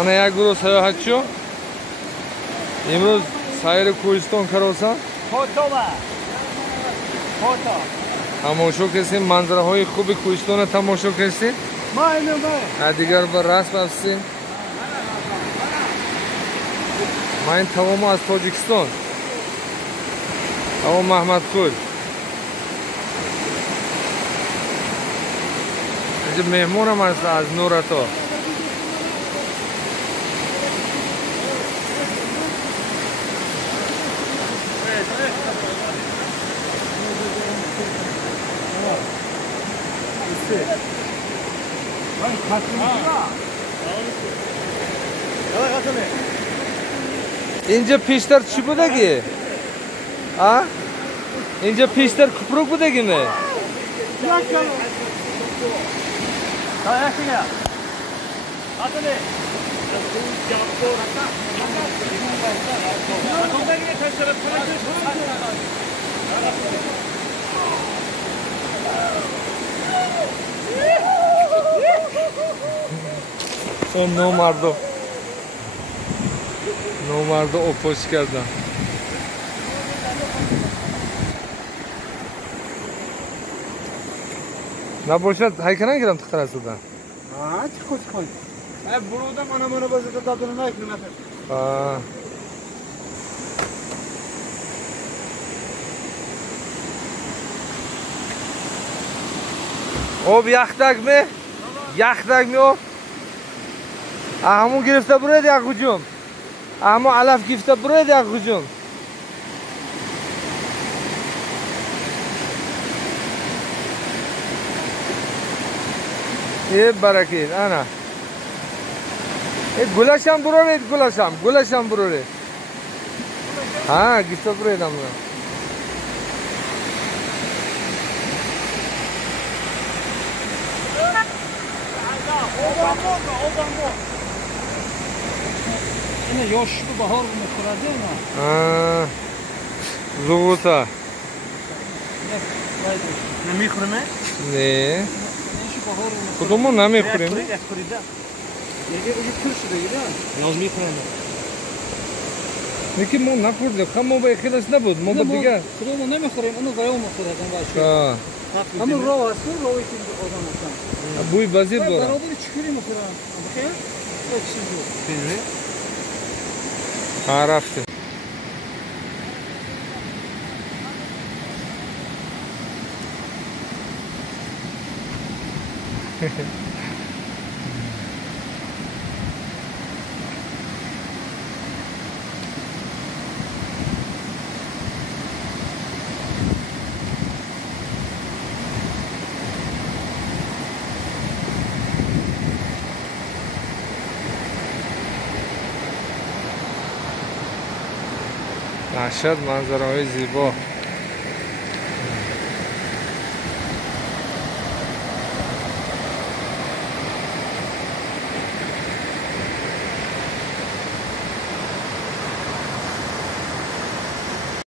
Ana یک روز سیاحت شو. امروز سایر کوهستان کاراسان. تماشا کردیم منظره های خوب کوهستان تماشا کردیم. دیگر بر رسم هستیم. ما این تمام از تاجیکستان. تمام محمد خود. اینجا مهمونم هست از نورتا. اینجا پیشتر چی بوده گی؟ اینجا پیشتر کپروک بوده گی نه؟ Son nomarda opoş kردن. نباشد هیکنه گیرم تخته سودن. چی خوش خوش. برودم منو بازده دادن نکنم. Ob yaktak mı? Yaktak mı o? Ahmu girifte buraya da yakıcım. Ahmu alaf girifte buraya da yakıcım. İyi bereket ana. Gulaşam buraya gulaşam buraya. Ha girifte buraya da mı? Yine yoşlu bahar bunu kuracak mı? Zuguta. Ne mikrome? Ne? Kudumu ne mikrome? Yege ucu Türkçe de gidiyor. Yaz mikrome. Peki mo ne kurdu? Kamu bu ikilas ne bud? Mo bu diğer. Kudumu ne mikrome? Onu gayom kuracağım başka. Ama rovası rov için oradan olsan. Bu bazir doğru. Beraber çıkırım kuran. Bakayım. Bilmiyorum. Arafte. Aşağıd manzaraları zibo.